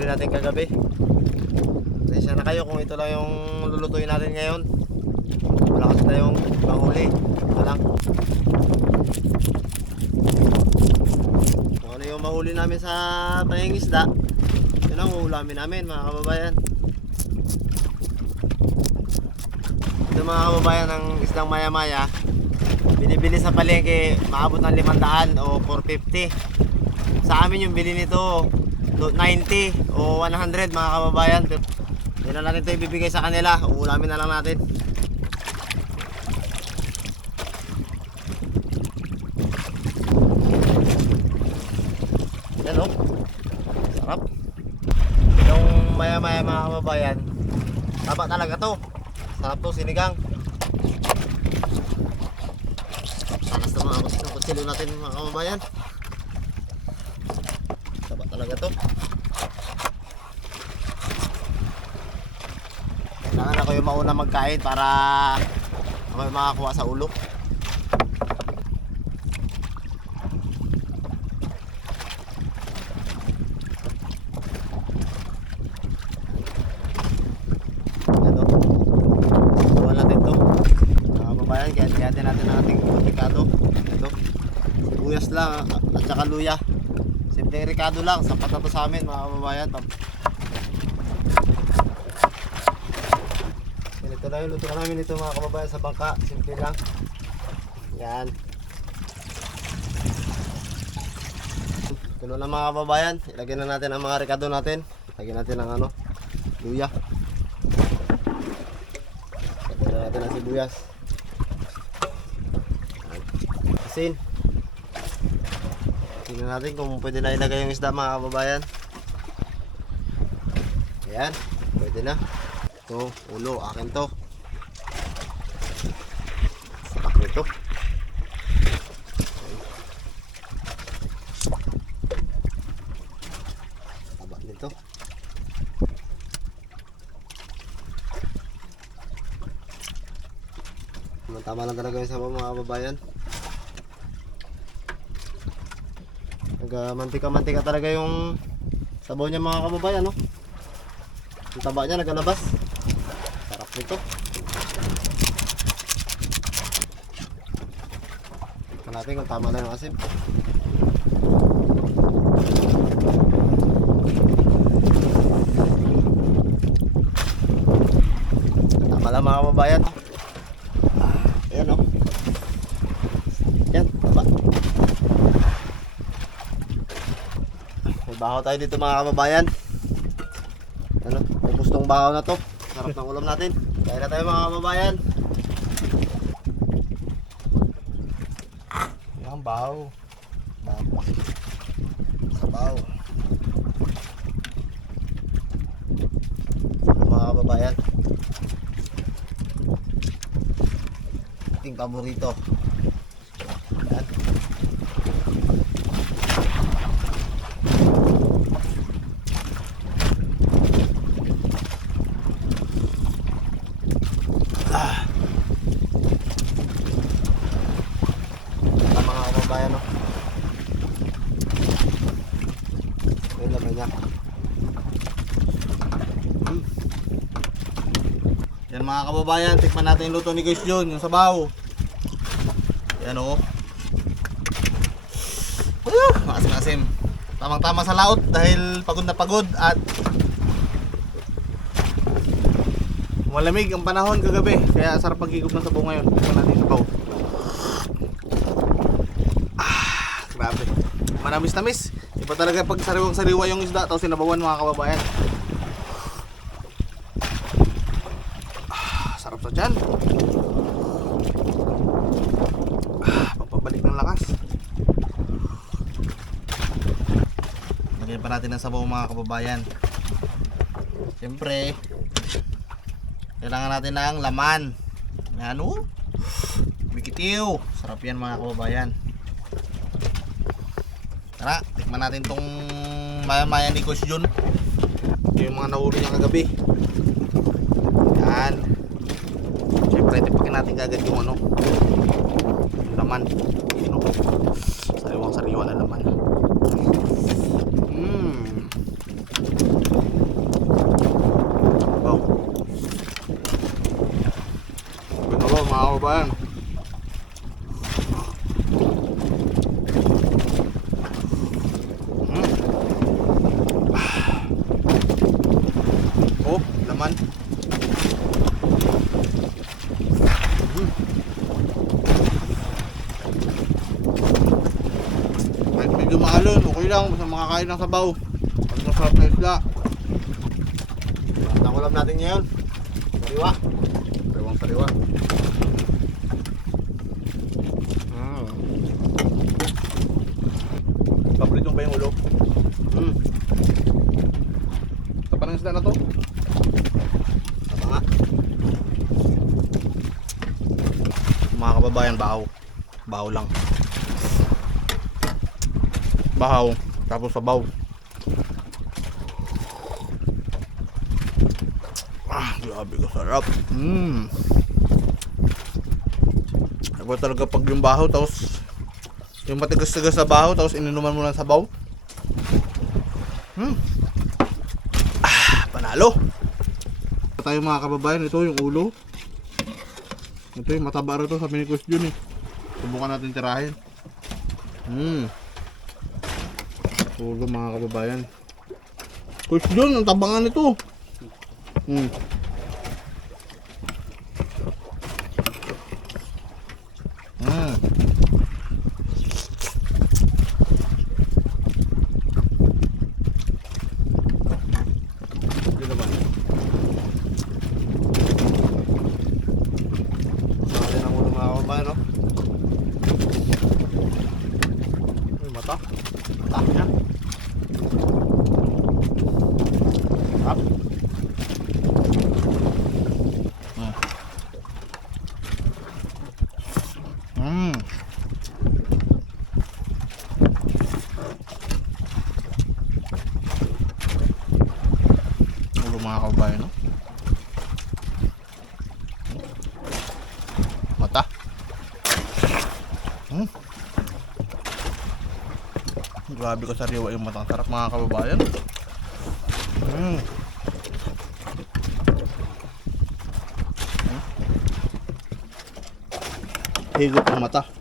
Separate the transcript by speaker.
Speaker 1: nahuli natin kagabi. Pasensya na kayo kung ito lang yung lulutuin natin ngayon. Wala kasi tayong. Ito lang. Kung ano yung mahuli namin sa tayong isda, yun ang uulamin namin mga kababayan. Ito mga kababayan ng isdang maya-maya, binibili sa palengke maabot ng 500 o 450. Sa amin yung bili nito 90 o 100 mga kababayan. Hindi na natin ito ibibigay sa kanila, uulamin na lang natin. Yan o. Sarap. Yung maya-maya mga kababayan, taba talaga to. Sarap to, sinigang. Sanas naman ako sa kutsilo natin mga kababayan. Talaga to. Kailangan ako yung mauna magkain para ako yung makakuha sa ulo. Natin ang ating ricado. Ito. Sibuyas lang at saka luya. Ricado lang. Sapat na to sa amin mga kababayan. Pam- Ganito na yung luto namin ito mga kababayan sa bangka. Simple lang. Yan. Tulo na mga kababayan. Ilagay na natin ang mga ricado natin. Lagyan natin ng ano, luya. Lagyan na natin ang sibuyas. Asin. Tingnan natin kung pwede na ilagay yung isda mga kababayan. Ayan, pwede na. Ito, ulo, akin to. Sapak nito. Taba nito. Tama- lang talaga yung sabaw mga kababayan. Nagmantika-mantika talaga yung sabaw niya mga kababayan, no? Yung taba niya nagalabas. Sarap nito. Tingnan natin kung tama na yung asim. Tama lang mga kababayan. Ah, Ayan o. Yan, taba. Bahaw tayo dito mga kababayan. Ano, may gustong bahaw na to. Sarap ng ulam natin. Kaya na tayo mga kababayan. Yan, bahaw. Bahaw. Sabaw. Mga kababayan. Ating paborito. Yan. Ang mga kababayan, no? Ayun naman niya. Hmm. Yan mga kababayan, tikman natin yung luto ni Guys John, yung sabaw. Yan o. Uh, maasim-asim. Tamang-tama sa laot dahil pagod na pagod at malamig ang panahon kagabi. Kaya sarap paghigop ng sabaw ngayon. Tikman natin yung sabaw. Grabe. Manamis tamis. Iba talaga pag sariwang sariwa yung isda tapos sinabawan mga kababayan. Ah, sarap sa dyan. Ah, pagpabalik ng lakas. Lagyan pa natin ng sabaw mga kababayan. Siyempre, kailangan natin ng laman. Yan o. Sarap yan mga kababayan. Tara, tikman natin tong maya-maya ni Coach Jun. Yung mga nahuli niya kagabi. Yan. Siyempre, tipakin natin kagad yung ano. Yung laman. Yun o. Sariwang sariwa na laman. Mmm.
Speaker 2: Kababayan. Mm. Oh, laman. Mm. Kahit medyo maalon, okay lang. Basta makakain ng sabaw. Ang sarap na isda.
Speaker 1: Ang ulam natin ngayon. Sariwa.
Speaker 2: Sariwang sariwa.
Speaker 1: Mm.
Speaker 2: Paborito ba yung ulo?
Speaker 1: Mm.
Speaker 2: Tapa ng isda na to?
Speaker 1: Tama nga.
Speaker 2: Mga kababayan, bahaw. Bahaw lang. Bahaw. Tapos sabaw. Ah, grabe ka sarap. Mmm. Iba talaga pag yung bahaw, tapos yung matigas-tigas sa bahaw, tapos ininuman mo ng sabaw. Hmm. Ah, panalo. Tayo mga kababayan, ito yung ulo. Ito yung mataba rin to sa mini question eh. Subukan natin tirahin. Hmm. Ulo mga kababayan. Question, ang tabangan. Hmm. Hmm. Hindi naman.
Speaker 1: Sali ng ulo mga kababayan, no?
Speaker 2: Ay, mata.
Speaker 1: Mata niya. Sarap.
Speaker 2: Hmm. Ulo mga kabayan, no? Mata. Hmm. Grabe ko sariwa yung matang sarap mga kababayan. Hmm. Hmm. Higop ang mata.